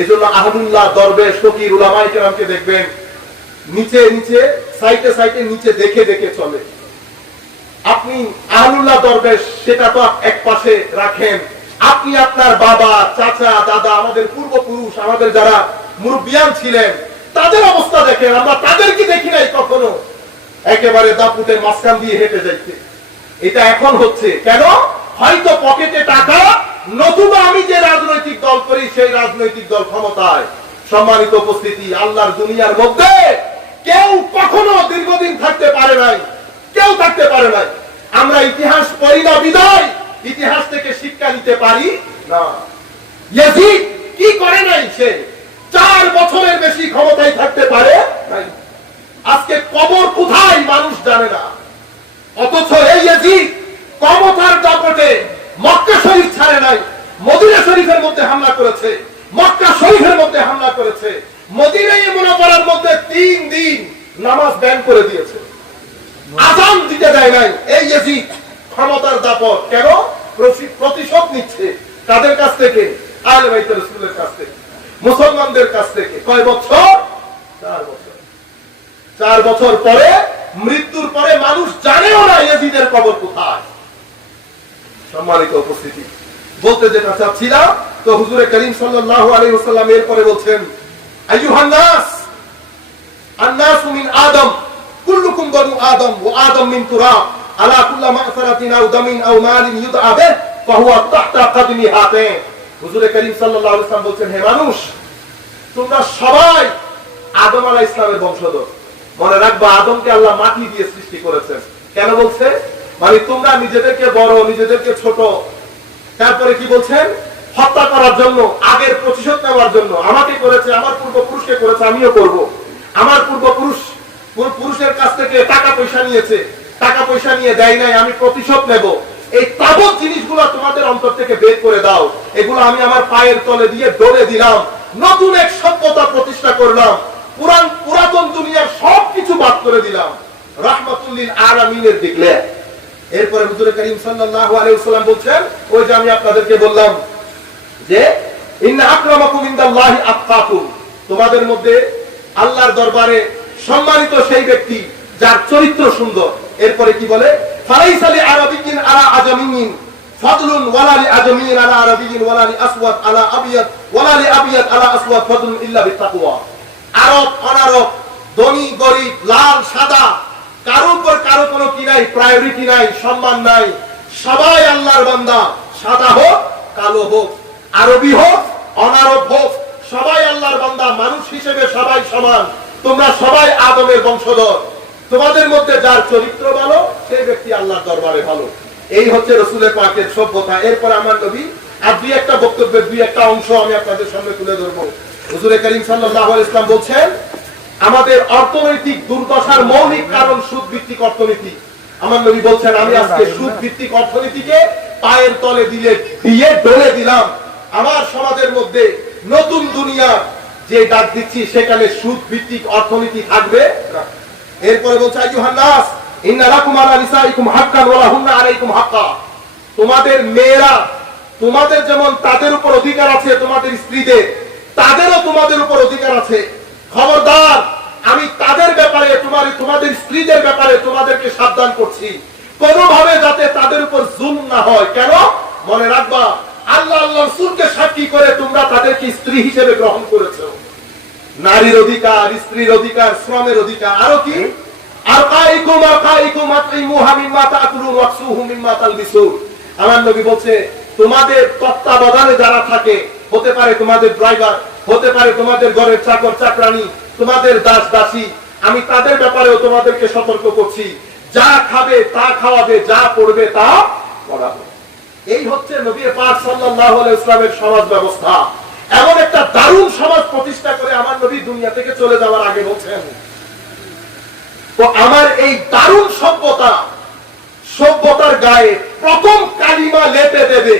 এই জন্য আহমদুল্লাহ দরবেশ ফকির উলামায়ে কেরামকে দেখবেন নিচে নিচে সাইটে সাইটে নিচে দেখে দেখে চলে। আপনি আহমদুল্লাহ দরবেশ সেটা তো এক পাশে রাখেন, আপনি আপনার বাবা চাচা দাদা আমাদের পূর্বপুরুষ আমাদের যারা মুরব্বিয়ান ছিলেন তাদের অবস্থা দেখেন। আমরা তাদেরকে দেখি নাই কখনো একেবারে দাপুটের মাঝখান দিয়ে হেঁটে যাইতে। এটা এখন হচ্ছে কেন? হয়তো পকেটে টাকা, নতুবা আমি যে রাজনৈতিক দল করি সেই রাজনৈতিক দল ক্ষমতায়। সম্মানিত উপস্থিতি, আল্লাহর দুনিয়ার মধ্যে কেউ কখনো দীর্ঘদিন থাকতে পারে নাই, কেউ থাকতে পারে নাই। আমরা ইতিহাস পড়ি না বিদায় ইতিহাস থেকে শিক্ষা নিতে পারি না। ইয়াজিদ কি করে নাই? সে 4 বছরের বেশি ক্ষমতায় থাকতে পারে নাই। আজকে কবর কোথায় মানুষ জানে না, অথচ এই ইয়াজিদ ক্ষমতার দাপটে মক্কা শরীফ ছাড়ে নাই। মদিনা শরীফের মধ্যে হামলা করেছে, মক্কা শরীফের মধ্যে হামলা করেছে, মদিনায় মুনাওয়ারার মধ্যে 3 দিন নামাজ ব্যান করে দিয়েছে, আযান দিতে দেয় নাই। এই ইয়াজিদ ক্ষমতার দাপট কেন? প্রতিশোধ নিচ্ছে তাদের কাছ থেকে, আহলে বাইত রাসূলের কাছ থেকে, মুসলমানদের কাছ থেকে। কয় বছর? 4 বছর। 4 বছর পরে, মৃত্যুর পরে মানুষ জানেও না ইয়াজিদের কবর কোথায়। সম্মানিত উপস্থিতি, বলতে যেটা চাচ্ছিলাম, তো হুজুরে করিম সাল্লাল্লাহু আলাইহি ওয়াসাল্লাম এরপরে বলছেন, আইয়ুহান নাস, আন-নাসু মিন আদম, কুল্লুকুম বানু আদম ওয়া আদম মিন তুরাব, আলা কুল্লি মা'সারাতিন আও দামিন আও মালিন ইউদআ বিহি ফাহুয়া তাহতা কদমি হাতাইন। হুজুরে করিম সাল্লাল্লাহু আলাইহি ওয়াসাল্লাম বলছেন, হে মানুষ, তোমরা সবাই আদম আলাইহিস সালামের বংশধর। মনে রাখবা, আদমকে আল্লাহ মাটি দিয়ে সৃষ্টি করেছেন। কেন বলছে? মানে তোমরা নিজেদেরকে বড়, নিজেদেরকে ছোট, তারপরে কি বলছেন? হত্যা করার জন্য, আগের প্রতিশোধ নেওয়ার জন্য। আমাকে করেছে, আমার পূর্বপুরুষকে করেছে, আমিও করব। আমার পূর্বপুরুষের কাছ থেকে টাকা পয়সা নিয়েছে, টাকা পয়সা নিয়ে দেয় নাই, আমি প্রতিশোধ নেব। এই তাবৎ জিনিসগুলো তোমাদের অন্তর থেকে বের করে দাও। এগুলো আমি আমার পায়ের তলে দিয়ে দৌড়ে দিলাম, নতুন এক সভ্যতা প্রতিষ্ঠা করলাম, পুরাতন দুনিয়ার সবকিছু বাদ করে দিলাম, রাহমাতুল লিল আলামিনের দিকে। এরপরে হুজুর করিম সাল্লাল্লাহু আলাইহি ওয়াসাল্লাম বলছেন, ওই যে আমি আপনাদেরকে বললাম যে ইন্না আকরামাকুম ইনদাল্লাহি আতকাকুম, তোমাদের মধ্যে আল্লাহর দরবারে সম্মানিত সেই ব্যক্তি যার চরিত্র সুন্দর। এরপরে কি বলে? ফালাইসা লি আরাবিয়্যিন আলা আজামিয়্যিন ফাদলুন ওয়ালা লি আজামিয়্যিন আলা আরাবিয়্যিন ওয়ালা লি আসওয়াদ আলা আবিয়াদ ওয়ালা লি আবিয়াদ আলা আসওয়াদ ফাদলুন ইল্লা বিত্তাকওয়া। আরব অনারব, ধনী গরীব, লাল সাদা, কারো উপর কারো কোনো কি নাই, প্রায়োরিটি নাই, সম্মান নাই। সবাই আল্লাহর বান্দা, সাদা হোক কালো হোক, আরবি হোক অনারব হোক, সবাই আল্লাহর বান্দা। মানুষ হিসেবে সবাই সমান। তোমরা সবাই আদমের বংশধর। তোমাদের মধ্যে যার চরিত্র ভালো সেই ব্যক্তি আল্লাহর দরবারে ভালো। এই হচ্ছে রাসূলের পাকের সভ্যতা। এরপর আমার নবী আর দুই একটা বক্তব্যের দুই একটা অংশ আমি আপনাদের সামনে তুলে ধরবো। হুজুর করিম সাল্লাল্লাহু আলাইহি ওয়াসাল্লাম বলছেন, আমাদের অর্থনৈতিক দুর্দশার মৌলিক কারণ সুদ ভিত্তিক অর্থনীতি। আমার নবী বলছেন, আমি আজকে সুদ ভিত্তিক অর্থনীতিকে পায়ের তলে দিয়ে ডলে দিলাম। আমার সমাজের মধ্যে নতুন দুনিয়া যে ডাক দিচ্ছি সেখানে সুদ ভিত্তিক অর্থনীতি থাকবে। এরপরে বলছে, আইয়ুহান নাস, ইন্না লাকুম আলা নিসাইকুম হাক্কান ওয়া লাহুন্না আলাইকুম হাক্কা। তোমাদের মেয়েরা, তোমাদের যেমন তাদের উপর অধিকার আছে, তোমাদের স্ত্রীদের, তাদেরও তোমাদের উপর অধিকার আছে। খবরদার, আমি তাদের ব্যাপারে, তোমাদের স্ত্রীদের ব্যাপারে তোমাদেরকে সাবধান করছি, কোনোভাবে যাতে তাদের উপর জুলুম না হয়। কেন? মনে রাখবা, আল্লাহ আল্লাহর রাসূলকে সাক্ষী করে তোমরা তাদেরকে স্ত্রী হিসেবে গ্রহণ করেছো। নারীর অধিকার, স্ত্রীর অধিকার, শ্রমের অধিকার, আরো কি? আমার নবী বলছে, তোমাদের তত্ত্বাবধানে যারা থাকে, হতে পারে তোমাদের ড্রাইভার, হতে পারে তোমাদের ঘরের চাকর চাকরানি, তোমাদের দাস দাসী, আমি তাদের ব্যাপারেও তোমাদেরকে সতর্ক করছি, যা খাবে তা খাওয়াবে, যা পড়বে তা পড়াবে। এই হচ্ছে নবী পাক সাল্লাল্লাহু আলাইহি ওয়াসাল্লামের সমাজ ব্যবস্থা। এমন একটা দারুণ সমাজ প্রতিষ্ঠা করে আমার নবী দুনিয়া থেকে চলে যাওয়ার আগে বলছেন, তো আমার এই দারুণ সভ্যতার গায়ে প্রথম কালিমা লেপে দেবে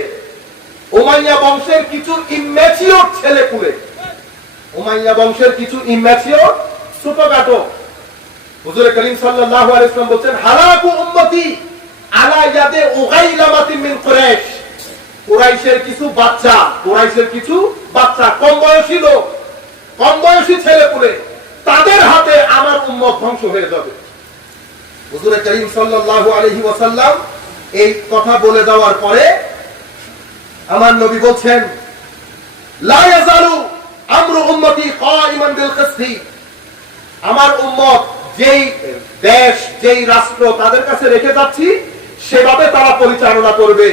উমাইয়া বংশের কিছু ইম্যাচিওর ছেলেপুলে। উমাইয়া বংশের কিছু ইম্যাচিওর ছোটখাটো। হুজুর করিম সাল্লাল্লাহু আলাইহি ওয়াসাল্লাম বলেন, হালাকু উম্মতি আলা ইয়াদে উগাইলামাতিন মিন কুরাইশ। কুরাইশের কিছু বাচ্চা, কম বয়সী লোক, কম বয়সী ছেলেপুলে, তাদের হাতে আমার উম্মত ধ্বংস হয়ে যাবে। হুজুর করিম সাল্লাল্লাহু আলাইহি ওয়াসাল্লাম এই কথা বলে দেওয়ার পরে আমার নবী বলছেন, লা ইয়াজালু আমরু উম্মতি কাইমান বিল কিসতি, আমার উম্মত যেই দেশ যেই রাষ্ট্র তাদের কাছে রেখে যাচ্ছি সেভাবে তারা পরিচালনা করবে।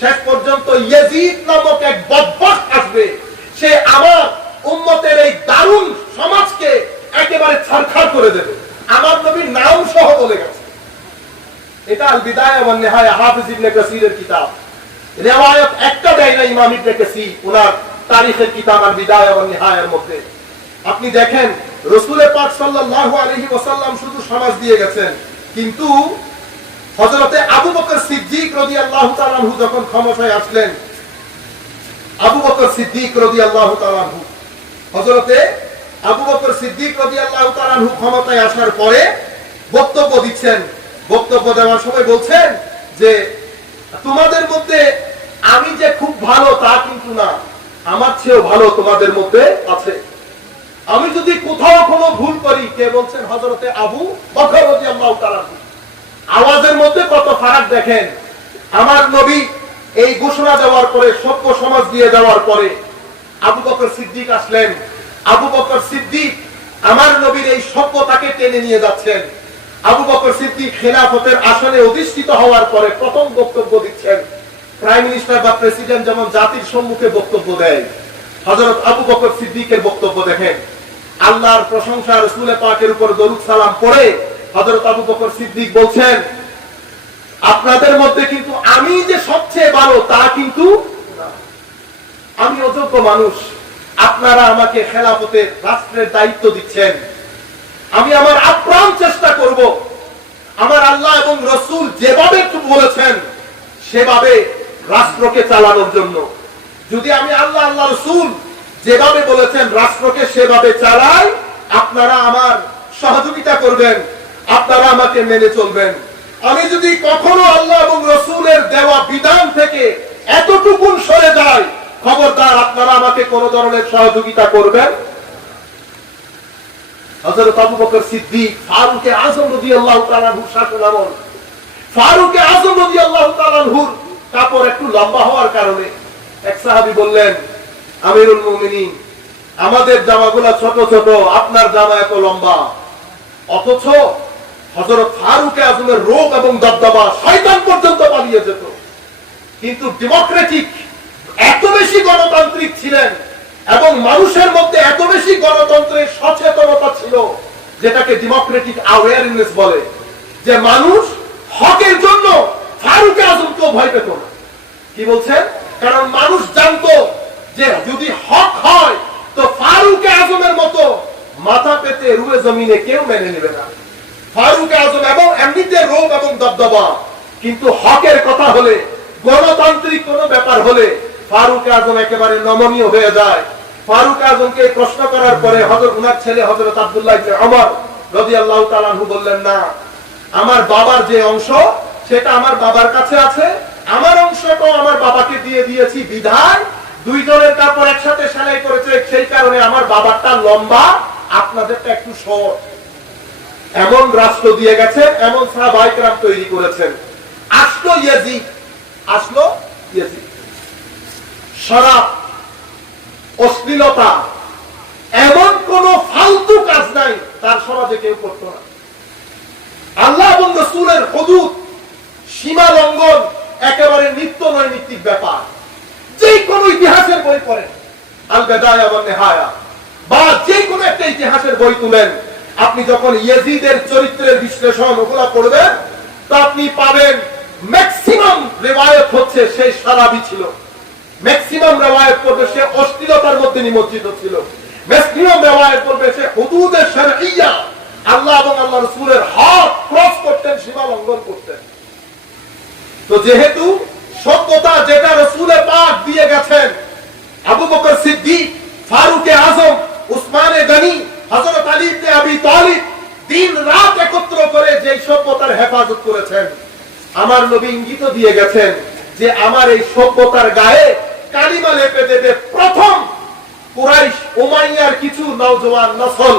শেষ পর্যন্ত ইয়াজিদ নামক এক বদবক্ত আসবে, সে আমার উম্মতের এই দারুণ সমাজকে একেবারে ছারখার করে দেবে। আমার নবীর নাম সহ বলে গেছে। এটা আল বিদায়া ওয়ান নিহায়া, হাফিজ ইবনে কাসিরের কিতাব। রিওয়ায়াত একটা দেয় না ইমাম ইবনে কাসির ওনার তারিখের কিতাব আল বিদায়া ওয়ান নিহায়ার মধ্যে। আপনি দেখেন রাসূল পাক সাল্লাল্লাহু আলাইহি ওয়াসাল্লাম শুধু সমাজ দিয়ে গেছেন, কিন্তু হযরতে আবু বকর সিদ্দিক রাদিয়াল্লাহু তাআলা আনহু যখন ক্ষমতায় আসলেন, আবু বকর সিদ্দিক রাদিয়াল্লাহু তাআলা আনহু, হযরতে আবু বকর সিদ্দিক রাদিয়াল্লাহু তাআলা আনহু ক্ষমতায় আসার পরে বক্তব্য দিচ্ছেন। বক্তব্য দেওয়ার সময় বলছেন যে তোমাদের মধ্যে আমি যে খুব ভালো তা কিন্তু না, আমার চেয়েও ভালো তোমাদের মধ্যে আছে। আমি যদি কোথাও কোনো ভুল করি, কে বলছেন? হযরতে আবু বকর রাদিয়াল্লাহু তাআলা আনহু। আওয়াজের মধ্যে কত ফারাক দেখেন। আমার নবী এই ঘোষণা দেওয়ার পরে, সভ্য সমাজ দিয়ে দেওয়ার পরে আবু বকর সিদ্দিক আসলেন। আবু বকর সিদ্দিক আমার নবীর এই সভ্যতাকে টেনে নিয়ে যাচ্ছেন। আবু বকর সিদ্দিক খেলাফতের আসনে অধিষ্ঠিত হওয়ার পরে প্রথম বক্তব্য দিচ্ছেন। প্রাইম মিনিস্টার বা প্রেসিডেন্ট যেমন জাতির সম্মুখে বক্তব্য দেয়, হযরত আবু বকর সিদ্দিকের বক্তব্য দেখেন। আল্লাহর প্রশংসা, রাসূল পাকের উপর দরুদ সালাম পড়ে হযরত আবু বকর সিদ্দিক বলছেন, আপনাদের মধ্যে কিন্তু আমি যে সবচেয়ে ভালো তা কিন্তু না। আমি অযোগ্য মানুষ, আপনারা আমাকে খেলাফতের রাষ্ট্রের দায়িত্ব দিচ্ছেন। আমি আমার আপ্রাণ চেষ্টা করব আমার আল্লাহ এবং রাসূল যেভাবে বলেছেন সেভাবে রাষ্ট্রকে চালানোর জন্য। যদি আমি আল্লাহ আল্লাহ রাসূল যেভাবে বলেছেন রাষ্ট্রকে সেভাবে চালাই, আপনারা আমার সহযোগিতা করবেন, আপনারা আমাকে মেনে চলবেন। আমি যদি কখনো আল্লাহ এবং রাসূলের দেওয়া বিধান থেকে এতটুকু সরে যাই, খবরদার আপনারা আমাকে কোন ধরনের সহযোগিতা করবেন। হযরত আবু বকর সিদ্দিক ফারুক আযম রাদিয়াল্লাহু তাআলা আনহু শাসন আমল, ফারুক আযম রাদিয়াল্লাহু তাআলা আনহুর কাপড় একটু লম্বা হওয়ার কারণে এক সাহাবী বললেন, আমিরুল মুমিনিন, আমাদের জামাগুলো ছোট ছোট, আপনার জামা এত লম্বা। অথচ হযরত ফারুক আযমের রোগ এবং দবদবা শয়তান পর্যন্ত পালিয়ে যেত। কিন্তু ডেমোক্রেটিক, এত বেশি গণতান্ত্রিক ছিলেন এবং মানুষের মধ্যে এত বেশি গণতন্ত্রের সচেতনতা ছিল, যেটাকে ডেমোক্রেটিক অ্যাওয়ারনেস বলে, যে মানুষ হকের জন্য ফারুক আযমকেও ভয় পেত না। কি বলছেন? কারণ মানুষ জানতো যে যদি হক হয় তো ফারুক আযমের মতো মাথা পেতে রুয়ে জমিনে কেউ মেনে নেবে না। ফারুক আযম এবং এমনিতে রোগ এবং দবদবা, কিন্তু হকের কথা হলে, গণতান্ত্রিক কোন ব্যাপার হলে ফারুক আযম একেবারে নমনীয় হয়ে যায়। ফারুক আযমকে প্রশ্ন করার পরে ওনার ছেলে হযরত আব্দুল্লাহ ইবনে ওমর রাদিয়াল্লাহু তাআলা আনহু বললেন, না, আমার বাবার যে অংশ সেটা আমার বাবার কাছে আছে, আমার অংশটাও আমার বাবাকে দিয়ে দিয়েছি, বিধান দুইজনের কাপড় একসাথে সেলাই করেছে, সেই কারণে আমার বাবারটা লম্বা, আপনাদেরটা একটু শর্ট। এমন রাষ্ট্র দিয়ে গেছে, এমন সাহাবায়ে কেরাম তৈরি করেছেন। আসলো ইয়াজিদ, আসলো ইয়াজিদ। শরাব, অশ্লীলতা, এমন কোন ফালতু কাজ নাই তার সমাজে কেউ করতো না। আল্লাহ এবং রাসূলের হুদুদ, সীমা লঙ্ঘন একেবারে নিত্য নৈমিত্তিক ব্যাপার। যে কোনো ইতিহাসের বই পড়েন, আল বিদায়া ওয়ান নিহায়া, বা যে কোনো একটা ইতিহাসের বই তুলেন, আপনি যখন ইয়াজিদের চরিত্রের বিশ্লেষণ ওগুলা পড়বেন, তো আপনি পাবেন ম্যাক্সিমাম রিওয়ায়াত হচ্ছে সেই শরাবী ছিল, ম্যাক্সিমাম রিওয়ায়াত করবে সে অশ্লীলতার মধ্যে নিমজ্জিত ছিল, ম্যাক্সিমাম রিওয়ায়াত করবে সে হুদুদে শরঈয়া, আল্লাহ এবং আল্লাহ রাসূলের হক ক্রস করতেন, সীমা লঙ্ঘন করতেন। তো যেহেতু সত্যতা যেটা রাসূল পাক দিয়ে গেছেন, আবু বকর সিদ্দিক, ফারুক আযম, উসমান গনি, হযরত আলী ইবনে আবি তালিব দিন রাত একত্র করে যে সভ্যতার হেফাজত করেছেন, আমার নবী ইঙ্গিত দিয়ে গেছেন যে আমার এই সভ্যতার গায়ে কালিমা লেপে দেবে প্রথম কুরাইশ উমাইয়ার কিছু নওজোয়ান নসল,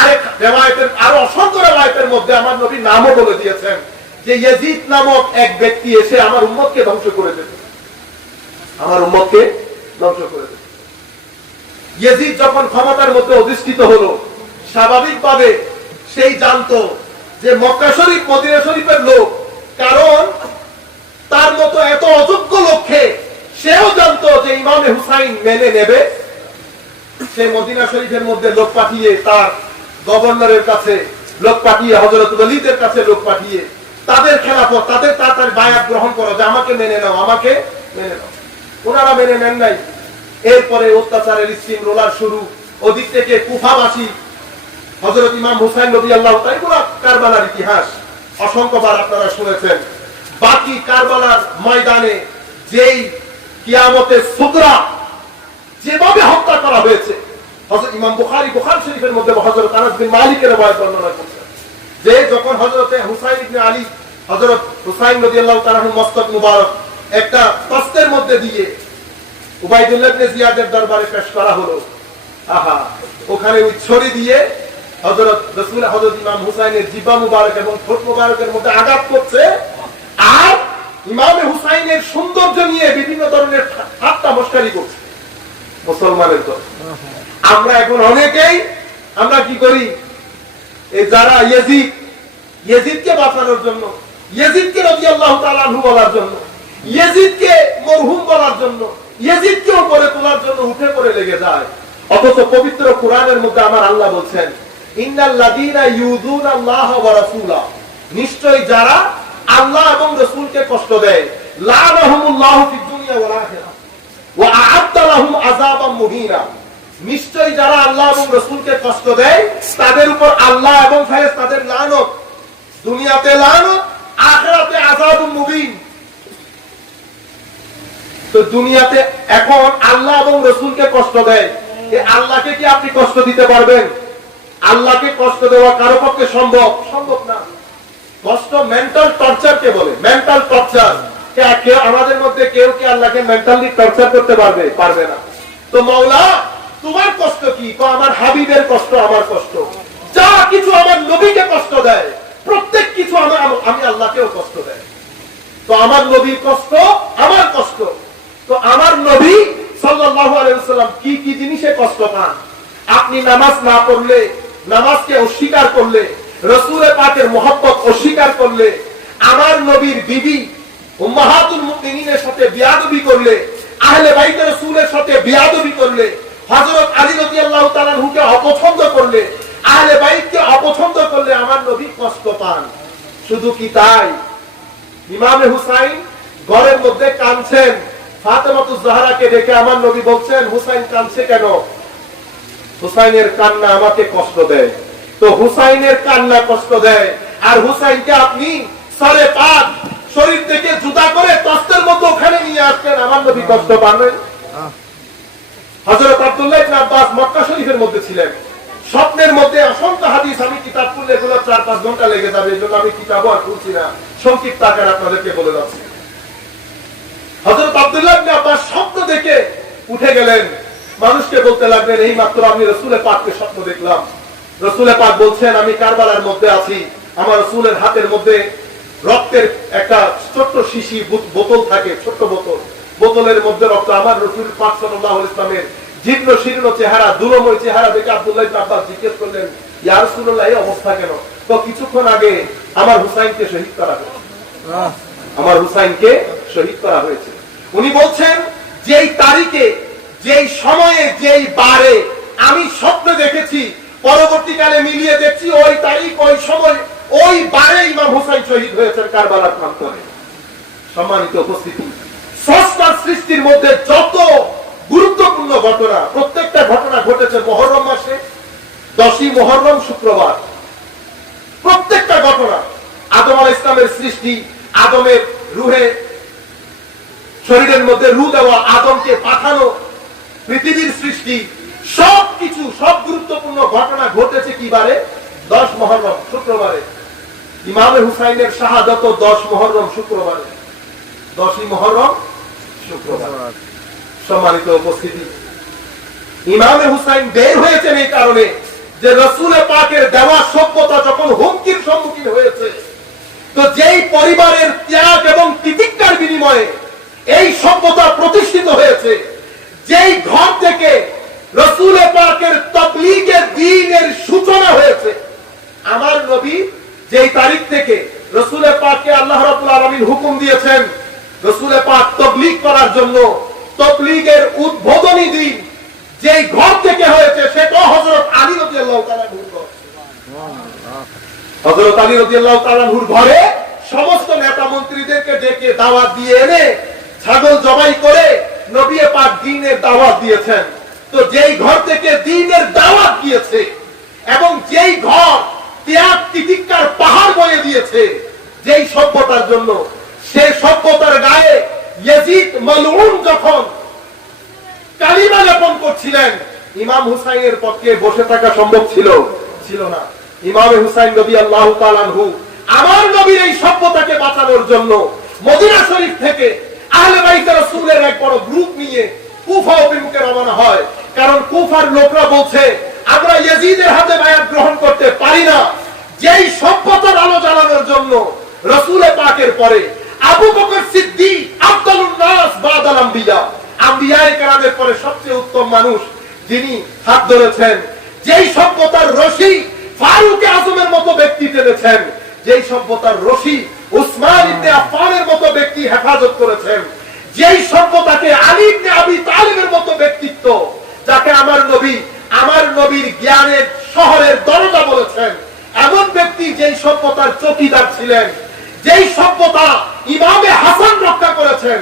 আরেক রিওয়ায়াতের আরো অসংখ্য রিওয়ায়াতের মধ্যে আমার নবী নামও বলে দিয়েছেন যে ইয়াজিদ নামক এক ব্যক্তি এসে আমার উম্মতকে ধ্বংস করে দেবে, আমার উম্মতকে ধ্বংস করে দেবে। ইয়াজিদ যখন ক্ষমতার মধ্যে অধিষ্ঠিত হলো, স্বাভাবিকভাবে সেই জানতো যে মক্কা শরীফ মদিনা শরীফের লোক, কারণ তার মতো এত অযোগ্য লোককে সেও জানতো যে ইমামে হুসাইন মেনে নেবে। সে মদিনা শরীফের মধ্যে লোক পাঠিয়ে, তার গভর্নরের কাছে লোক পাঠিয়ে, হযরত ওয়ালিদের কাছে লোক পাঠিয়ে তাদের খেলাফত, তাদের তাড়াতাড়ি বায়াত গ্রহণ করো যে আমাকে মেনে নাও, আমাকে মেনে নাও। ওনারা মেনে নেন নাই। এরপরে অত্যাচারের স্টিম রোলার শুরু। ওদিক থেকে কুফাবাসী হযরত ইমাম হুসাইন রাদিয়াল্লাহু তাআলা, এগুলো কারবালার ইতিহাস অসংখ্যবার আপনারা শুনেছেন। বাকি কারবালার ময়দানে যেই কিয়ামতের সুগরা যেভাবে হত্যা করা হয়েছে, হযরত ইমাম বুখারী শরীফের মধ্যে হযরত আনাস বিন মালিকের রওয়ায়াত বর্ণনা করেছেন যে যখন হযরত হুসাইন ইবনে আলী, হযরত হুসাইন রাদিয়াল্লাহু তাআলা মস্তক মুবারক একটা তস্তের মধ্যে দিয়ে উবাইদুল্লাহ ইবনে জিয়াদের দরবারে পেশ করা হলো, আহা, ওখানে ওই ছড়ি দিয়ে হযরত রাসূল হযরত ইমাম হুসাইনের জিহ্বা মুবারক এবং ঠোঁট মুবারকের মধ্যে আঘাত করছে, আর ইমামে হুসাইনের সৌন্দর্য নিয়ে বিভিন্ন ধরনের ঠাট্টা মশকারি করছে মুসলমানের দল। আমরা এখন অনেকেই আমরা কি করি, এই যারা ইয়াজিদকে বাঁচানোর জন্য, ইয়াজিদকে রাদিয়াল্লাহু তাআলা আনহু বলার জন্য, ইয়াজিদকে মরহুম বলার জন্য, ইয়াজিদকে উপরে তোলার জন্য উঠে পড়ে লেগে যায়। অথচ পবিত্র কোরআনের মধ্যে আমার আল্লাহ বলছেন, ইন্নাল্লাযীনা ইউযুনা আল্লাহ ওয়া রাসূলা, নিশ্চয়ই যারা আল্লাহ এবং রাসূলকে কষ্ট দেয়, লানাহুমুল্লাহু ফিদ দুনিয়া ওয়াল আখিরাহ ওয়া আ'আদ্দা লাহুম আযাবাম মুহিনা, নিশ্চয়ই যারা আল্লাহ এবং রাসূলকে কষ্ট দেয় তাদের উপর আল্লাহ এবং ফেরেশতাদের লানত, দুনিয়াতে লানত, আখিরাতে আযাবুম মুবিন। তো দুনিয়াতে এখন আল্লাহ এবং রাসূলকে কষ্ট দেয়, এই আল্লাহকে কি আপনি কষ্ট দিতে পারবেন? আল্লাহকে কষ্ট দেওয়া কারো পক্ষে সম্ভব? সম্ভব না। কষ্ট মেন্টাল টর্চার কে বলে, মেন্টাল টর্চার। কেউ আমাদের মধ্যে কেউ কি আল্লাহকে মেন্টালি টর্চার করতে পারবে? পারবে না। তো মাওলা তোমার কষ্ট কি? আমার হাবিবের কষ্ট আমার কষ্ট। যা কিছু আমার নবীকে কষ্ট দেয়, প্রত্যেক কিছু আমি আল্লাহকেও কষ্ট দেয়। তো আমার নবীর কষ্ট আমার কষ্ট। তো আমার নবী সাল্লাল্লাহু আলাইহি ওয়াসাল্লাম কি কি জিনিসে কষ্ট পান? আপনি নামাজ না পড়লে, নামাজকে অস্বীকার করলে, রাসূলের পাকের মহব্বত অস্বীকার করলে, আমার নবীর বিবি উম্মাহাতুল মুমিনিনের সাথে বেয়াদবি করলে, আহলে বাইত রাসূলের সাথে বেয়াদবি করলে, হযরত আলী রাদিয়াল্লাহু তাআলা আনহুকে অপছন্দ করলে, আহলে বাইতকে অপছন্দ করলে আমার নবী কষ্ট পান। শুধু কি তাই? ইমামে হুসাইন ঘরের মধ্যে কাঁদছেন, ফাতেমাতুজ জাহরাকে দেখে আমার নবী বলছেন, হুসাইন কাঁদছে কেন? হুসাইনের কান্না আমাকে কষ্ট দেয়। তো হুসাইনের কান্না কষ্ট দেয়, আর হুসাইনকে আপনি সরে পাক শরীর থেকে জুতা করে তস্তের মতো ওখানে নিয়ে আসছেন, আমার নবী কষ্ট পান নাই? হযরত আব্দুল্লাহ ইবনে আব্বাস মক্কা শরীফের মধ্যে ছিলেন, স্বপ্নের মধ্যে অসংখ্য হাদিস, আমি কিতাব পড়লে এগুলো 4-5 ঘন্টা লেগে যাবে, এজন্য আমি কিতাবও আর পড়ছি না, সংক্ষিপ্ত আকারে আপনাদেরকে বলে যাচ্ছি। হযরত আব্দুল্লাহ ইবনে আব্বাস স্বপ্ন দেখে উঠে গেলেন, মানুষকে বলতে লাগলেন, এই মাত্র আমি রাসূলের পাককে স্বপ্ন দেখলাম। রাসূলের পাক বলছেন, আমি কারবালার মধ্যে আছি, আমার রাসূলের হাতের মধ্যে রক্তের একটা ছোট্ট শিশি বোতল থাকে, ছোট্ট বোতল, বোতলের মধ্যে রক্ত। আমার রাসূল পাক সাল্লাল্লাহু আলাইহি ওয়াসাল্লামের জীর্ণ শীর্ণ চেহারা, দুরময় চেহারা দেখে আব্দুল্লাহ ইবনে আব্বাস জিজ্ঞেস করলেন, ইয়া রাসূলুল্লাহ, এই অবস্থা কেন? তো কিছুক্ষণ আগে আমার হুসাইনকে শহীদ করা হয়েছে, আমার হুসাইনকে শহীদ করা হয়েছে। উনি বলছেন, যেই তারিখে, যেই সময়ে, যেই বারে আমি স্বপ্ন দেখেছি, পরবর্তীকালে মিলিয়ে দেখছি ওই তারিখ, ওই সময়, ওই বারে ইমাম হুসাইন শহীদ হয়েছেন কারবালার প্রান্তরে। সম্মানিত উপস্থিতি, স্রষ্টার সৃষ্টির মধ্যে যত গুরুত্বপূর্ণ ঘটনা, প্রত্যেকটা ঘটনা ঘটেছে মুহররম মাসে, 10ই মুহররম শুক্রবার। প্রত্যেকটা ঘটনা, আদম আলাইহিস সালামের সৃষ্টি, আদমের রূহে, শরীরের মধ্যে রূহ দেওয়া, আদমকে পাঠানো, পৃথিবীর সৃষ্টি, সবকিছু, সব গুরুত্বপূর্ণ ঘটনা ঘটেছে কি বারে? 10 মুহররম শুক্রবারে। ইমামে হুসাইনের শাহাদাত 10 মুহররম শুক্রবারে, 10ই মুহররম শুক্রবার। সম্মানিত উপস্থিতি, ইমামে হুসাইন বের হয়েছেন এই কারণে যে রাসূল পাকের দেওয়া সভ্যতা যখন হুমকির সম্মুখীন হয়েছে, তো যেই পরিবারের ত্যাগ এবং তিতিক্ষার বিনিময়ে এই সভ্যতা প্রতিষ্ঠিত হয়েছে, যেই ঘর থেকে রাসূল পাকের তাবলীগের দ্বীনের সূচনা হয়েছে, আমার নবী যেই তারিখ থেকে রাসূল পাককে আল্লাহ রাব্বুল আলামিন হুকুম দিয়েছেন রাসূল পাক তাবলীগ করার জন্য, তাবলীগের উদ্বোধনী দিন যেই ঘর থেকে হয়েছে সেটা হযরত আলী রাদিয়াল্লাহু তাআলা আনহুর ঘর। হযরত আলী রাদিয়াল্লাহু তাআলা আনহুর ঘরে সমস্ত নেতা মন্ত্রীদেরকে ডেকে দাওয়াত দিয়ে এনে ছাগল জবাই করে নবী পাক দ্বীনের দাওয়াত দিয়েছেন। তো যেই ঘর থেকে দ্বীনের দাওয়াত দিয়েছে এবং যেই ঘর ত্যাগ তিতিক্ষার পাহাড় বয়ে দিয়েছে যেই সভ্যতার জন্য, সেই সভ্যতার গায়ে ইয়াজিদ মালউন যখন কালিমা লেপন করছিলেন, ইমাম হুসাইনের পক্ষে বসে থাকা সম্ভব ছিল না। ইমাম হুসাইন রাদিয়াল্লাহু তাআলা আনহু আমার নবীর এই সভ্যতাকে বাঁচানোর জন্য মদিনা শরীফ থেকে আহলে বাইত রাসূলের এক বড় গ্রুপ নিয়ে কুফা অভিমুখে রওনা হয়। কারণ কুফার লোকরা বলছে আমরা ইয়াজিদের হাতে বায়াত গ্রহণ করতে পারি না। যেই সভ্যতার আলো জ্বালানোর জন্য রাসূল পাকের পরে আবু বকর সিদ্দিক আফদালুন নাস বাদাল আম্বিয়া, আম্বিয়ায়ে কেরামের পরে সবচেয়ে উত্তম মানুষ যিনি হাত ধরেছেন, যেই সভ্যতার রশি ফারুক আজমের মতো ব্যক্তি টেনেছেন, যেই সভ্যতার রশি উসমান ইবনে আফফানের মতো ব্যক্তি হেফাজত করেছেন, যেই সভ্যতাকে আলী ইবনে আবি তালিবের মতো ব্যক্তিত্ব, যাকে আমার নবীর জ্ঞানের শহরের দরজা বলেছেন, এমন ব্যক্তি যেই সভ্যতার চৌকিদার ছিলেন, যেই সভ্যতা ইমামে হাসান রক্ষা করেছেন,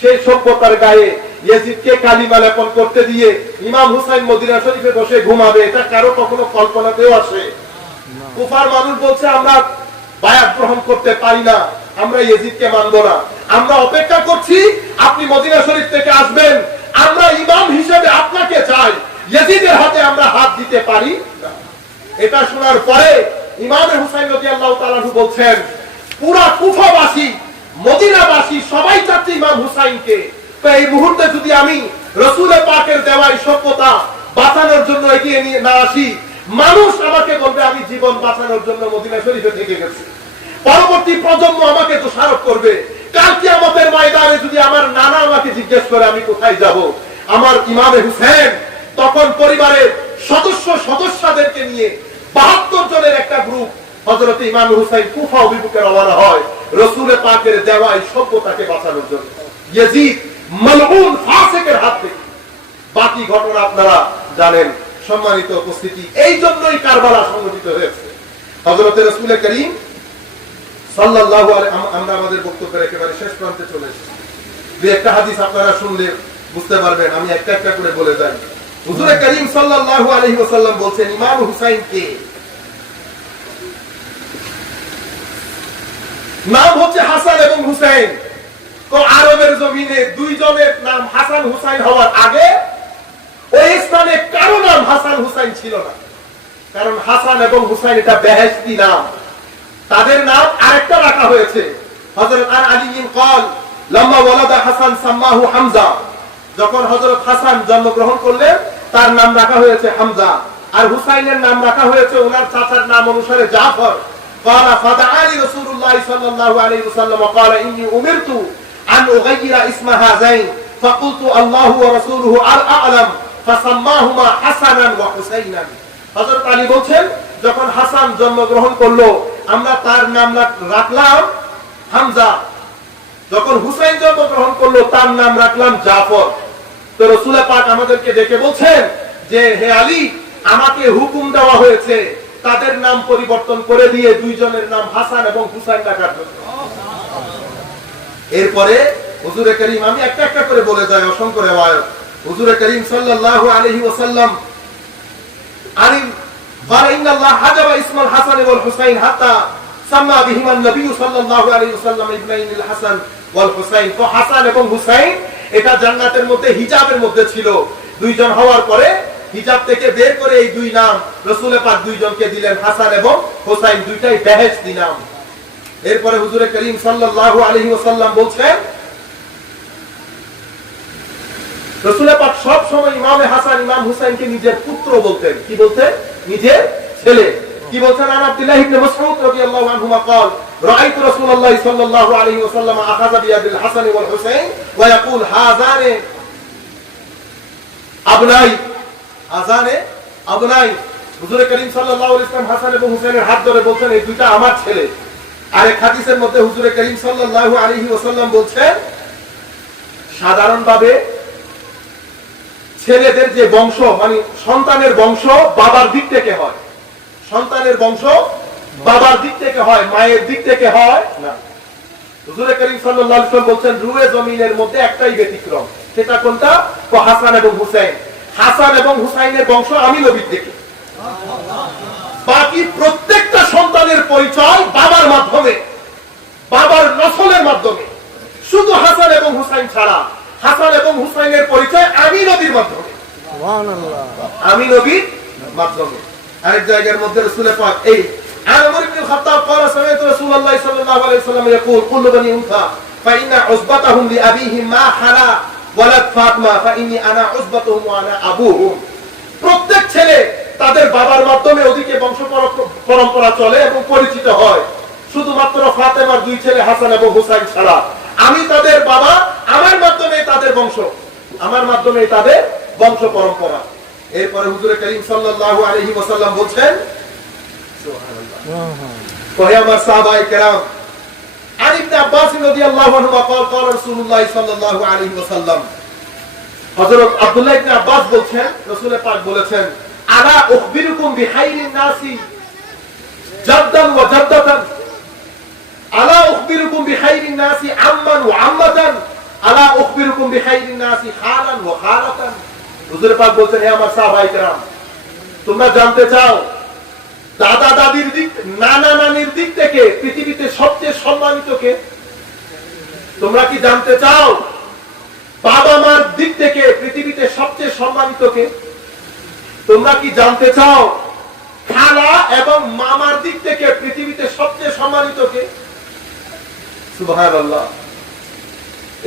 সেই সভ্যতার গায়ে ইয়াজিদকে কালিমা লেপন করতে দিয়ে ইমাম হুসাইন মদিনা শরীফে বসে ঘুমাবে, এটা কারো কখনো কল্পনাতেও আসে? কুফার মানুষ বলছে আমরা বায়াত গ্রহণ করতে পারি না, আমরা ইয়াজিদকে মানব না, আমরা অপেক্ষা করছি আপনি মদিনা শরীফ থেকে আসবেন, আমরা ইমাম হিসেবে আপনাকে চাই, ইয়াজিদের হাতে আমরা হাত দিতে পারি না। এটা শোনার পরে ইমাম হুসাইন রাদিয়াল্লাহু তাআলা আনহু বলছেন পুরা কুফাবাসী মদিনাবাসী সবাই চাচ্ছে ইমাম হুসাইনকে। তো এই মুহূর্তে যদি আমি রাসূল পাকের দেওয়া এই সভ্যতা বাঁচানোর জন্য এগিয়ে নিয়ে না আসি, মানুষ আমাকে বলবে আমি জীবন বাঁচানোর জন্য মদিনা শরীফে থেকে গেছি, পরবর্তী প্রজন্ম আমাকে দোষারোপ করবে। কাল কিয়ামতের ময়দানে যদি আমার নানা আমাকে জিজ্ঞেস করে আমি কোথায় যাব, আমার ইমামে হুসেন তখন পরিবারের সদস্যদেরকে নিয়ে 72 জনের একটা গ্রুপ হযরত ইমাম হুসাইন কুফা অভিমুখে রওনা হয় রাসূল পাকের দেওয়া এই সভ্যতাকে বাঁচানোর জন্য ইয়াজিদ মালউন ফাসিকের হাত থেকে। বাকি ঘটনা আপনারা জানেন। সম্মানিত উপস্থিতি, এই জন্যই কারবালা সংঘটিত হয়েছে। হযরত রাসূল করিম সাল্লাল্লাহু আলাইহি, আমরা আমাদের বক্তব্যের একেবারে শেষ প্রান্তে চলে এসেছি। দুই একটা হাদিস আপনারা শুনলে বুঝতে পারবেন, আমি একটা একটা করে বলে যাই। হুজুর করিম সাল্লাল্লাহু আলাইহি ওয়াসাল্লাম বলছেন ইমাম হুসাইন কে? নাম হচ্ছে হাসান এবং হুসাইন। তো আরবের জমিনে দুইজনের নাম হাসান হুসাইন হওয়ার আগে ওই স্থানে কারো নাম হাসান হুসাইন ছিল না। কারণ হাসান এবং হুসাইন এটা বেহেশতি নাম, তাদের নাম আরেকটা রাখা হয়েছে। হযরত আলী قال لما ولد হাসান সাম্মাহু হামজা, যখন হযরত হাসান জন্মগ্রহণ করলেন তার নাম রাখা হয়েছে হামজা, আর হুসাইনের নাম রাখা হয়েছে ওনার চাচার নাম অনুসারে জাফর। قال فدعاني رسول الله صلى الله عليه وسلم وقال اني امرت ان اغير اسم هذين فقلت الله ورسوله اعلم فسماهما حسنا وحسينا। হযরত আলী বলেন যখন হাসান জন্মগ্রহণ করলো আমরা তার নাম রাখলাম হামজা, যখন হুসাইন জন্মগ্রহণ করলো তার নাম রাখলাম জাফর। তো রাসূল পাক আমাদেরকে ডেকে বলছেন যে হে আলী, আমাকে হুকুম দেওয়া হয়েছে তাদের নাম পরিবর্তন করে দিয়ে দুইজনের নাম হাসান এবং হুসাইন রাখার জন্য। এরপরে হুজুরে করিম, আমি একটা একটা করে বলে যাই, অসংখ্য রিওয়ায়াত। হুজুরে করিম সাল্লাল্লাহু আলাইহি ওয়াসাল্লাম আলী قال ان الله حجب اسم الحسن والحسين حتى سمى بهما النبي صلى الله عليه وسلم ابنين الحسن والحسين। তো হাসান এবং হুসাইন এটা জান্নাতের মধ্যে হিজাবের মধ্যে ছিল, দুইজন হওয়ার পরে হিজাব থেকে বের করে এই দুই নাম রাসূল পাক দুইজনকে দিলেন, হাসান এবং হুসাইন, দুইটাই বেহেশতি নাম। এরপরে হুজুরে করিম সাল্লাল্লাহু আলাইহি ওয়াসাল্লাম বলছেন রাসূল পাক সব সময় ইমামে হাসান ইমাম হুসাইনকে নিজের পুত্র বলতেন। কি বলতেন? নিজের ছেলে। কি বলছেন? আন আব্দুল্লাহ ইবনে মাসউদ রাদিয়াল্লাহু আনহুমা قال রাআইত রাসূলুল্লাহ সাল্লাল্লাহু আলাইহি ওয়াসাল্লাম আখাযা বিয়াদিল হাসান ওয়াল হুসাইন ওয়া ইয়াকুল হাযানে আবনাই, হাযানে আবনাই। হুজুর করিম সাল্লাল্লাহু আলাইহি ওয়াসাল্লাম হাসান এবং হুসাইনের হাত ধরে বলছেন এই দুইটা আমার ছেলে। আর এক হাদিসের মধ্যে হুজুর করিম সাল্লাল্লাহু আলাইহি ওয়াসাল্লাম বলছেন সাধারণভাবে ছেলেদের যে বংশ মানে সন্তানের বংশ বাবার দিক থেকে হয়, সন্তানের বংশ বাবার দিক থেকে হয়, মায়ের দিক থেকে হয় না। হুজুর করিম সাল্লাল্লাহু আলাইহি ওয়াসাল্লাম বলছেন রুয়ে জমিনের মধ্যে একটাই ব্যতিক্রম। সেটা কোনটা? হাসান এবং হুসাইন। হাসান এবং হুসাইনের বংশ আমি নবীর থেকে। বাকি প্রত্যেকটা সন্তানের পরিচয় বাবার মাধ্যমে, বাবার নসলের মাধ্যমে। শুধু হাসান এবং হুসাইন ছাড়া হাসান এবং হুসাইনের পরিচয় আমি নবীর মাধ্যমে, আমি নবীর মাধ্যমে। আরেক জায়গার মধ্যে রাসূল পাক এই আমর ইবনে খাত্তাব قال سمعت رسول الله صلى الله عليه وسلم يقول كل بني انثى فان عصبتهم لابيهم ما حلا ولد فاطمه فاني انا عصبتهم وانا ابوهم। প্রত্যেক ছেলে তাদের বাবার মাধ্যমে ওদিকে বংশ পরম্পরা চলে এবং পরিচিত হয়, শুধুমাত্র ফাতেমার দুই ছেলে হাসান এবং হুসাইন ছাড়া। আমি তাদের বাবা, আমার মাধ্যমে তাদের বংশ, আমার মাধ্যমে তাদের বংশ পরম্পরা। এরপরে হুজুর করিম সাল্লাল্লাহু আলাইহি ওয়াসাল্লাম বলছেন সুবহানাল্লাহ ওহে আমার সাহাবায়ে কেরাম আন ইবনে আব্বাস রাদিয়াল্লাহু আনহু قال قال رسول الله صلى الله عليه وسلم হযরত আব্দুল্লাহ ইবনে আব্বাস বলছেন রাসূল পাক বলেছেন আলা উখবিরুকুম বিখাইরিন নাসি জাদ্দান ওয়া জাদ্দাতান আলা উখবিরুকুম বিখাইরিন নাসি আম্মান ওয়া আম্মাতান আলা উখবিরুকুম বিখাইরিন নাসি খালান ওয়া খালাতান। হুজুর পাক বলছেন হে আমার সাহাবায়ে কেরাম তোমরা জানতে চাও দাদা দাদির দিক, নানা নানির দিক থেকে পৃথিবীতে সবচেয়ে সম্মানিত কে? তোমরা কি জানতে চাও বাবা মার দিক থেকে পৃথিবীতে সবচেয়ে সম্মানিত কে? তোমরা কি জানতে চাও খালা এবং মামার দিক থেকে পৃথিবীতে সবচেয়ে সম্মানিত কে? সুবহানাল্লাহ।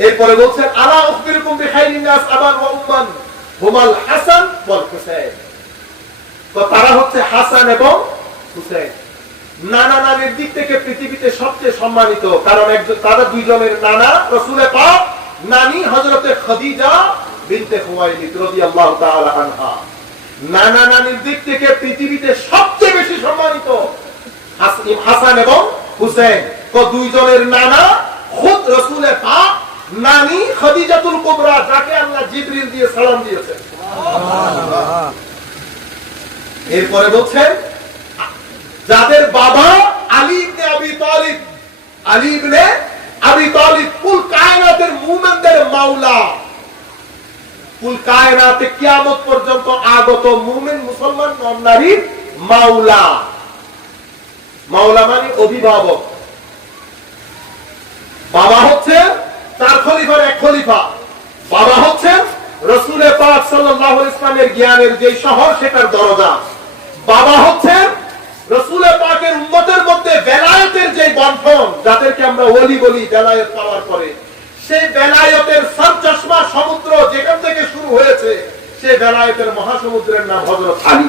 এরপরে বলছেন আলা উখবিরুকুম বিখাইরিন নাস আবান ওয়া উম্মান হুমাল হাসান ওয়াল হুসাইন। তো তারা হচ্ছে হাসান এবং হুসাইন। নানা নানির দিক থেকে পৃথিবীতে সবচেয়ে সম্মানিত, কারণ তারা দুইজনের নানা রাসূল পাক, নানি হযরতে খাদিজা বিনতে খুয়াইলিদ রাদিয়াল্লাহু তাআলা আনহা। নানা নানির দিক থেকে পৃথিবীতে সবচেয়ে বেশি সম্মানিত হাসান এবং হুসাইন। তো দুইজনের নানা খুদ রাসূল পাক, নানি খাদিজাতুল কুবরা যাকে আল্লাহ জিবরিল দিয়ে সালাম দিয়েছেন। সুবহানাল্লাহ। এরপরে বলছেন যাদের বাবা আলী ইবনে আবি তালিব, আলী ইবনে আবি তালিব কুল কায়নাতের মুমিনদের মাওলা, কুল কায়নাতে কিয়ামত পর্যন্ত আগত মুমিন মুসলমান নারীর মাওলা। মাওলা মানে অভিভাবক। বাবা হচ্ছে চার খলিফার এক খলিফা। বাবা হচ্ছেন রাসূল পাক সাল্লাল্লাহু আলাইহি ওয়াসাল্লামের জ্ঞানের যে শহর সেটার দরজা। বাবা হচ্ছেন রাসূল পাকের উম্মতের মধ্যে বেলায়েতের যে বন্ধন, যাদেরকে আমরা ওলি বলি বেলায়েত পাওয়ার পরে, সেই বেলায়েতের সরচশমা সমুদ্র যেখান থেকে শুরু হয়েছে, সেই বেলায়েতের মহাসমুদ্রের নাম হযরত আলী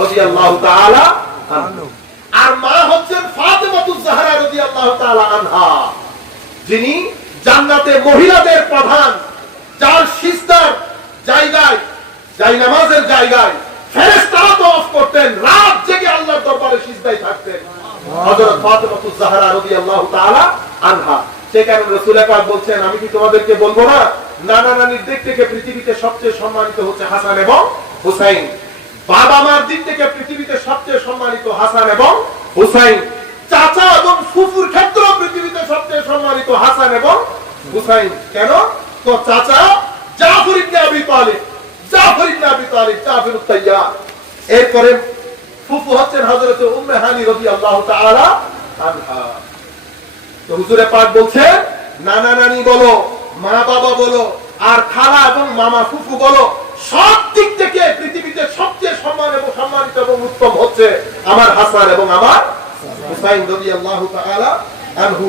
রাদিয়াল্লাহু তাআলা আনহু। আর মা হচ্ছেন ফাতেমাতুজ জাহরা রাদিয়াল্লাহু তাআলা আনহা, যিনি জান্নাতে মহিলাদের প্রধান, যার সিজদার জায়গায়, যাই নামাজের জায়গায় ফেরেশতারা তওয়াফ করতেন, রাত জেগে আল্লাহর দরবারে সিজদায় থাকতেন হযরত ফাতেমাতুজ জাহরা রাদিয়াল্লাহু তাআলা আনহা। সেই কারণে রাসূল পাক বলছেন আমি কি তোমাদেরকে বলবো না নানা নানির দিক থেকে পৃথিবীতে সবচেয়ে সম্মানিত হচ্ছে হাসান এবং হুসাইন। বাবা মার দিক থেকে পৃথিবীতে সবচেয়ে সম্মানিত হাসান এবং হুসাইন। চাচা এবং ফুফুর ক্ষেত্রে পৃথিবীতে সবচেয়ে সম্মানিত হাসান এবং হুসাইন। কেন? তো চাচা জাফর ইবনে আবি তালিব, জাফর ইবনে আবি তালিব জাফরুত তাইয়ার। এরপরে ফুফু হচ্ছেন হযরত উম্মে হানি রাদিয়াল্লাহু তাআলা আনহা। তো হুজুরে পাক বলছেন নানা নানি বলো, মা বাবা বলো, আর খালা এবং মামা ফুফু বলো, সব দিক থেকে পৃথিবীতে সবচেয়ে সম্মানিত এবং উত্তম হচ্ছে আমার হাসান এবং আমার হুসাইন রাদিয়াল্লাহু তাআলা আনহু।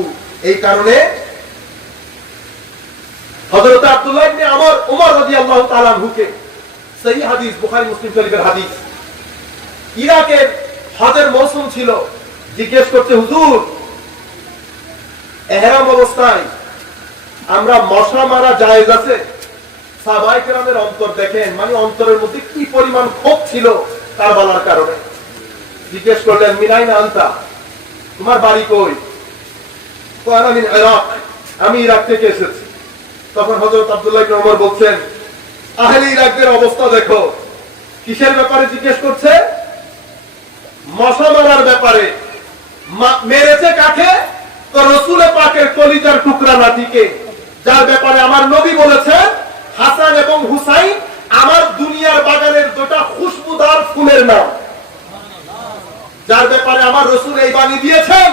এই কারণে হযরত আব্দুল্লাহ ইবনে ওমর রাদিয়াল্লাহু তাআলা আনহুকে, সহিহ হাদিস, বুখারী মুসলিম শরীফের হাদিস, ইরাকের হজের মৌসুম ছিল, জিজ্ঞেস করতে, হুজুর ইহরাম অবস্থায় আমরা মশা মারা জায়েজ আছে? সাহাবায়ে কেরামের অন্তর দেখেন, মানে অন্তরের মধ্যে কি পরিমাণ ক্ষোভ ছিল কারবালার কারণে। জিজ্ঞেস করলেন, মিনাইনা আনতা, তোমার বাড়ি কই? কয় মিন ইরাক, আমি ইরাক থেকে এসেছি। তখন হযরত আব্দুল্লাহ ইবনে ওমর বলছেন, আহলে ইরাকদের অবস্থা দেখো। কিসের ব্যাপারে জিজ্ঞেস করছে? মশা মারার ব্যাপারে। মেরেছে কাকে? তো রাসূল পাকের কলিজার টুকরা নাতিকে, যার ব্যাপারে আমার নবী বলেছেন হাসান এবং হুসাইন আমার দুনিয়ার বাগানের দুটো খুশবুদার ফুলের নাম, যার ব্যাপারে আমার রাসূল এই বাণী দিয়েছেন।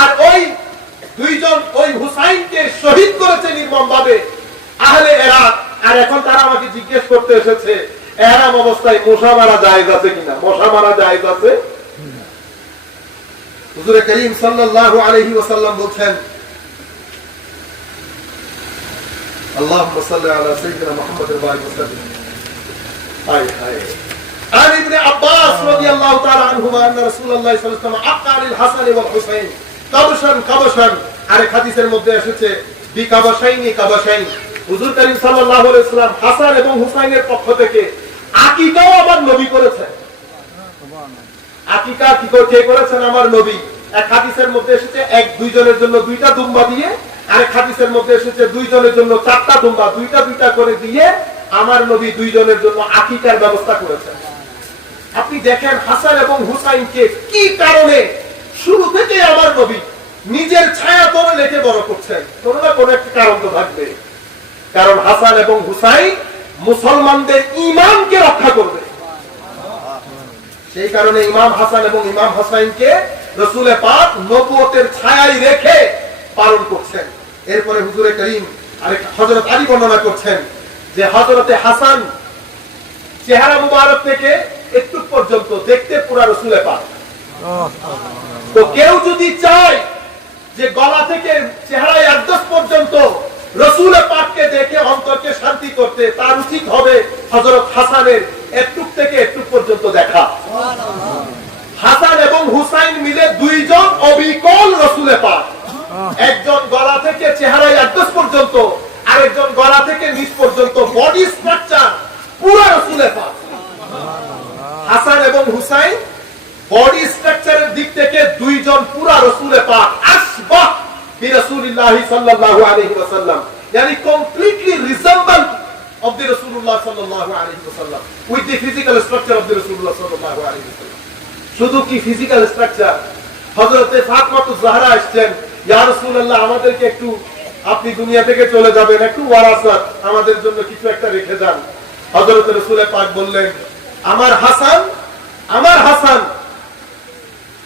আর ওই দুইজন ওই হুসাইনকে শহীদ করেছে নির্মমভাবে আহলে ইরাক। আর এখন তারা আমাকে জিজ্ঞেস করতে এসেছে ইহরাম অবস্থায় মশা মারা জায়েজ আছে কিনা। মশা মারা জায়েজ আছে? হুজুর করিম সাল্লাল্লাহু আলাইহি ওয়াসাল্লাম বলছেন, আল্লাহুম্মা সাল্লি আলা সাইয়্যিদিনা মুহাম্মাদিন ওয়া আলিহি ওয়াসাল্লাম। হায় হায়। আর ইবনে আব্বাস রাদিয়াল্লাহু তাআলা আনহুমা আন্না রাসূলুল্লাহ সাল্লাল্লাহু আলাইহি ওয়াসাল্লাম আকালিল হাসান ওয়াল হুসাইন কাবশান কাবশান। আরেক হাদিসের মধ্যে এসেছে বিকাবাশাইনি কাবাশাইন। হুজুর করিম সাল্লাল্লাহু আলাইহি ওয়াসাল্লাম হাসান এবং হুসাইনের পক্ষ থেকে আকীকাও আবার নবী করেছেন। আকিকা কি কে করেছেন? আমার নবী। এক হাদিসের মধ্যে এসেছে এক দুইজনের জন্য দুইটা দুম্বা দিয়ে, আরেক হাদিসের মধ্যে এসেছে দুইজনের জন্য চারটা দুম্বা, দুইটা দুইটা করে দিয়ে আমার নবী দুইজনের জন্য আকিকার ব্যবস্থা করেছেন। আপনি দেখেন হাসান এবং হুসাইনকে কি কারণে শুরু থেকে আমার নবী নিজের ছায়া তলে রেখে বড় করছেন। কোনো না কোনো একটা কারণ তো থাকবে। কারণ হাসান এবং হুসাইন মুসলমানদের ঈমানকে রক্ষা করবে। সেই কারণে ইমাম হাসান এবং ইমাম হুসাইনকে রাসূল পাক নবুয়তের ছায়ায় রেখে পালন করছেন। এরপরে হুজুরে করিম আরেক হযরত আলী বর্ণনা করছেন যে হযরতে হাসান চেহারা মুবারক থেকে একটু পর্যন্ত দেখতে পুরা রাসূল পাক। তো কেউ যদি চায় যে গলা থেকে চেহারায় একদম পর্যন্ত রাসূল পাককে দেখে অন্তরকে শান্তি করতে, তার উচিত হবে হযরত হাসানের একটু থেকে একটু পর্যন্ত দেখা। হাসান এবং হুসাইন মিলে দুইজন অবিকল রাসূল পাক। একজন গলা থেকে চেহারায় একদম পর্যন্ত, আরেকজন গলা থেকে নিচ পর্যন্ত বডি স্ট্রাকচার পুরো রাসূল পাক। হাসান এবং হুসাইন বডি স্ট্রাকচারের দিক থেকে দুইজন পুরো রাসূল পাক। আশবাহ বি রাসূলিল্লাহি সাল্লাল্লাহু আলাইহি ওয়াসাল্লাম, yani completely resemble of the Rasulullah sallallahu alayhi wa sallam with the physical structure of the Rasulullah sallallahu alayhi wa sallam. শুধু কি ফিজিক্যাল স্ট্রাকচার? হযরতে ফাতেমাতুজ জাহরা আসছেন, ইয়া রাসূলুল্লাহ আমাদেরকে একটু, আপনি দুনিয়া থেকে চলে যাবেন, একটু ওয়ারাসাত আমাদের জন্য কিছু একটা রেখে যান। হযরত রাসূল পাক বললেন, আমার হাসান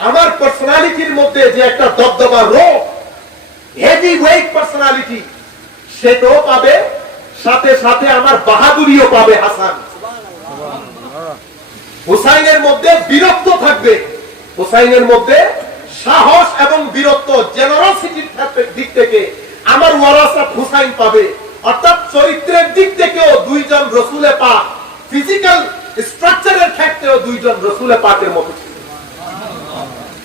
আমার পার্সোনালিটির মধ্যে যে একটা দবদবা রো, হেভি ওয়েট পার্সোনালিটি, সেটাও পাবে, সাথে সাথে আমার বাহাদুরিও পাবে হাসান। হুসাইনের মধ্যে বীরত্ব থাকবে, হুসাইনের মধ্যে সাহস এবং বীরত্ব, জেনারসিটির দিক থেকে আমার ওয়ারাসাত হুসাইন পাবে। অর্থাৎ চরিত্রের দিক থেকেও দুইজন রাসূল পাক, ফিজিক্যাল স্ট্রাকচারের ক্ষেত্রেও দুইজন রাসূল পাকের মতো ছিল।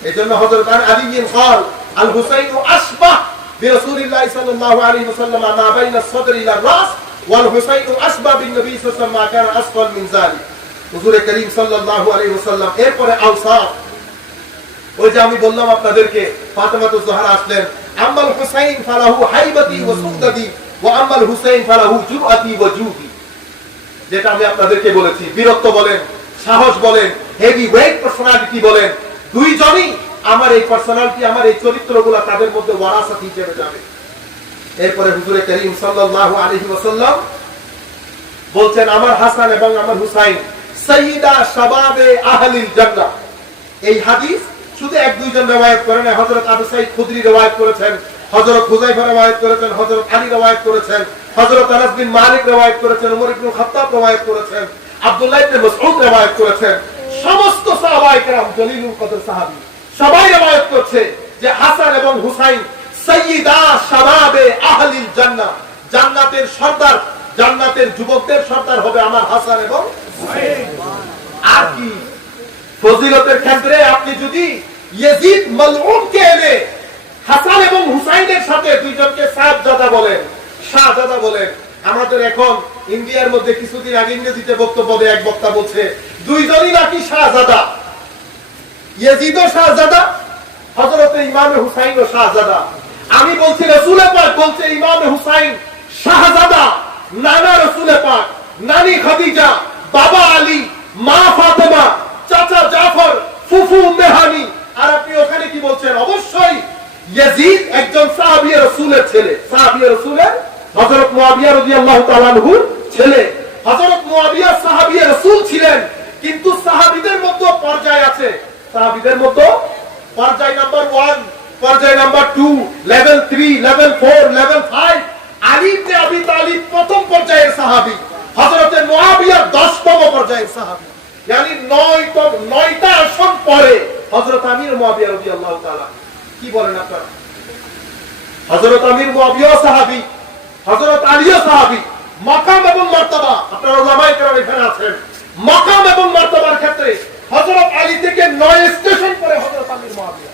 এজন্য হযরত আলী বিন খাল আল হুসাইন আশবাহ বিরাসূলিল্লাহি সাল্লাল্লাহু আলাইহি ওয়াসাল্লাম মা বাইনা আস-সাদর ইলা আর-রাস ওয়াল হুসাইন আশবাহ বিন নবী সাল্লাল্লাহু আলাইহি ওয়াসাল্লাম মা কানা আসফাল মিন যালিক। হুজুর করিম সাল্লাল্লাহু আলাইহি ওয়াসাল্লাম এরপরে আওসাফ, ওই যে আমি বললাম আপনাদেরকে ফাতেমাতুজ জাহরা আসলেন, আম্মাল হুসাইন ফালাহু হাইবাতি ওয়া সুদদি ওয়া আম্মাল হুসাইন ফালাহু জুরআতি ওয়া জুদি। যেটা আমি আপনাদেরকে বলেছি, বীরত্ব বলেন, সাহস বলেন, হেভি ওয়েট পার্সোনালিটি বলেন, দুইজনই আমার এই পার্সোনালিটি, আমার এই চরিত্রগুলো তাদের মধ্যে ওয়ারাসাত হিসেবে যাবে। এরপরে হুজুর করিম সাল্লাল্লাহু আলাইহি ওয়াসাল্লাম বলছেন, আমার হাসান এবং আমার হুসাইন সাইয়্যিদা শাবাবে আহলিল জান্নাহ। এই হাদিস শুধু এক দুইজন রওয়ায়াত করেন, হযরত আবু সাঈদ খুদরি রওয়ায়াত করেছেন, হযরত হুযায়ফা রওয়ায়াত করেছেন, হযরত আলী রওয়ায়াত করেছেন, হযরত আনাস বিন মালিক রওয়ায়াত করেছেন, ওমর ইবনে খাত্তাব রওয়ায়াত করেছেন, আব্দুল্লাহ ইবনে মাসউদ রওয়ায়াত করেছেন। সমস্ত সাহাবায়ে কেরাম, জলিলুল কদর সাহাবী, সবাই রওয়ায়াত করছে যে হাসান এবং হুসাইন সাইয়্যিদা শাবাবে আহলিল জান্নাহ, জান্নাতের সর্দার, জান্নাতের যুবকদের সর্দার হবে আমার হাসান এবং হুসাইন। আর কি ফজিলতের ক্ষেত্রে আপনি যদি ইয়াজিদ মালউনকে এনে হাসান এবং হুসাইনের সাথে দুইজনকে সাহেবজাদা বলেন, শাহজাদা বলেন। আমাদের এখন ইন্ডিয়ার মধ্যে কিছুদিন আগে ইংরেজিতে বক্তব্য দেয় এক বক্তা বলছে দুইজনই নাকি শাহজাদা, ইয়াজিদও শাহজাদা, হযরতে ইমামে হুসাইনও শাহজাদা। আমি বলছি রাসূল পাক বলছে ইমামে হুসাইন শাহজাদা, নানা রাসূল পাক, নানি খাদিজা, বাবা আলী, মা ফাতেমা, চাচা জাফর, ফুফু উম্মে হানি। আর আপনি ওখানে কি বলছেন? অবশ্যই ইয়াজিদ একজন সাহাবী রাসূলের ছেলে, সাহাবী রাসূলের হযরত মুয়াবিয়া রাদিয়াল্লাহু তাআলা আনহুর ছেলে। হযরত মুয়াবিয়া সাহাবী রাসূল ছিলেন, কিন্তু সাহাবীদের মধ্যে পর্যায় আছে। সাহাবীদের মধ্যে পর্যায় নাম্বার 1, পর্যায় নাম্বার 2, লেভেল 3, লেভেল 4, লেভেল 5। আলী ইবনে আবি তালিব প্রথম পর্যায়ের সাহাবী, হযরতে মুয়াবিয়া 10তম পর্যায়ের সাহাবী। यानी 9টা আসন পরে হযরত আমির মুয়াবিয়া রাদিয়াল্লাহু তাআলা। কি বলেন আপনারা? হযরত আমির মুয়াবিয়া সাহাবী, হযরত আলীও সাহাবী। মাকাম এবং মারতাবা, আপনারা উলামায়ে কেরাম এখানে আছেন, মাকাম এবং মারতাবার ক্ষেত্রে হযরত আলী থেকে 9 স্টেশন পরে হযরত আমির মুয়াবিয়া।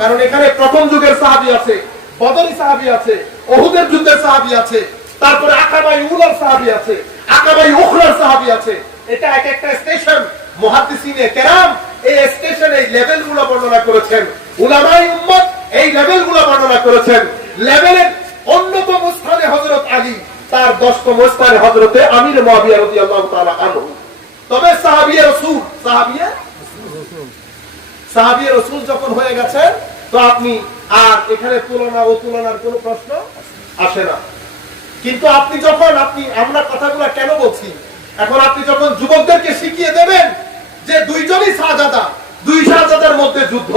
কারণ এখানে প্রথম যুগের সাহাবী আছে, বদরি সাহাবী আছে, উহুদের যুদ্ধের সাহাবী আছে, তারপরে আকাবায়ে উলার সাহাবী আছে, আকাবায়ে উখরার সাহাবী আছে। এটা এক একটা স্টেশন। মুহাদ্দিসিনে কেরাম এই স্টেশন, এই লেভেলগুলো বর্ণনা করেছেন। উলামায়ে উম্মত এই লেভেলগুলো বর্ণনা করেছেন। লেভেলের অন্যতম স্থানে হযরত আলী, তার 10তম স্থানে হযরতে আমির মুয়াবিয়া রাদিয়াল্লাহু তাআলা আনহু। তবে সাহাবী রাসূল, সাহাবী রাসূল যখন হয়ে গেছেন, তো আপনি আর এখানে তুলনা ও তুলনার কোনো প্রশ্ন আসে না। কিন্তু আপনি যখন আমরা কথাগুলো কেন বলছি, এখন আপনি যখন যুবকদেরকে শিখিয়ে দেবেন যে দুইজনই শাহজাদা, দুই শাহজাদার মধ্যে যুদ্ধ,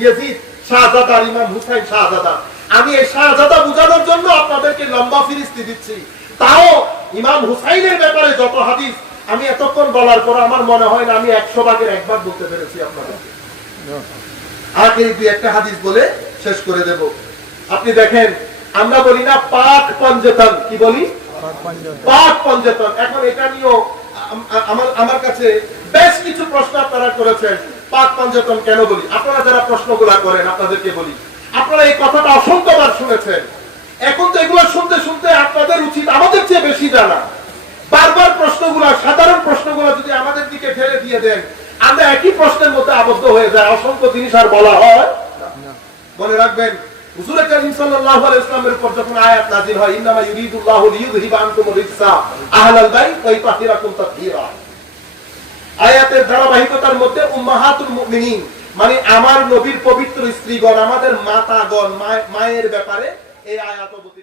ইয়াজিদ শাহজাদা আর ইমাম হুসাইন শাহজাদা। আমি এই শাহজাদা বোঝানোর জন্য আপনাদেরকে লম্বা ফিরিস্তি দিচ্ছি। তাও ইমাম হুসাইনের ব্যাপারে যত হাদিস আমি এতক্ষণ বলার পর আমার মনে হয় না আমি 100 ভাগের 1 ভাগ বলতে পেরেছি আপনাদেরকে। আগে দুই একটা হাদিস বলে শেষ করে দেব। আপনি দেখেন, আমরা বলি না পাক পঞ্জতন, কি বলি? পাক পঞ্জতন। এখন এটা নিয়েও আমার কাছে বেশ কিছু প্রশ্ন আপনারা করেছেন, পাক পঞ্জতন কেন বলি। আপনারা যারা প্রশ্নগুলা করেন আপনাদেরকে বলি, আপনারা এই কথাটা অসংখ্যবার শুনেছেন। এখন তো এগুলো শুনতে শুনতে আপনাদের উচিত আমাদের চেয়ে বেশি জানা। বারবার প্রশ্নগুলা, সাধারণ প্রশ্নগুলা যদি আমাদের দিকে ঠেলে দিয়ে দেন, আমরা একই প্রশ্নের মধ্যে আবদ্ধ হয়ে যায়, অসংখ্য জিনিস আর বলা হয় না। মনে রাখবেন, হুজুর কারীম সাল্লাল্লাহু আলাইহি ওয়াসাল্লামের উপর যখন আয়াত নাযিল হয়, ইন্নামা ইউরিদুল্লাহু লিইয়ুযহিবা আনকুম রিজসা আহলাল বাইত ওয়া ইতাহহিরাকুম তাতহীরা, আয়াতের ধারাবাহিকতার মধ্যে উম্মাহাতুল মুমিনিন মানে আমার নবীর পবিত্র স্ত্রীগণ, আমাদের মাতাগণ, মায়ের ব্যাপারে এই আয়াত অবতীর্ণ।